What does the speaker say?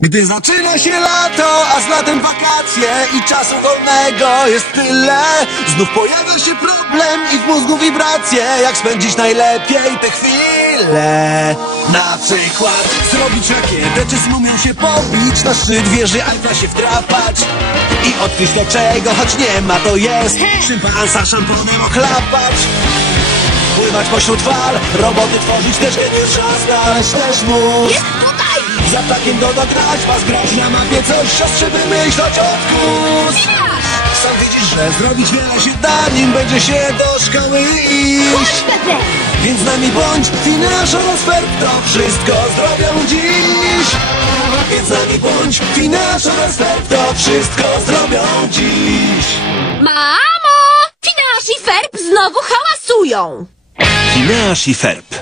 Gdy zaczyna się lato, a z latem wakacje i czasu wolnego jest tyle Znów pojawia się problem i w mózgu wibracje. Jak spędzić najlepiej te chwile? Na przykład zrobić rakietę czy z mumią się pobić? Na szczyt wieży Eiffla się wdrapać I odkryć to czego, choć nie ma to jest Szympansa szamponem ochlapać Pływać pośród fal, roboty tworzyć też geniusza znaleźć też tutaj! Za ptakiem do grać, was groź. Na mapie coś siostrze wymyślać odkus Sam widzisz, że zrobić wiele się da, nim będzie się do szkoły iść! Więc z nami bądź, finanszo respekt, to wszystko zrobią dziś. Więc z nami bądź, finanszo respekt, to wszystko zrobią dziś. Mamo! Finasz i Ferb znowu hałasują! Finasz i Ferb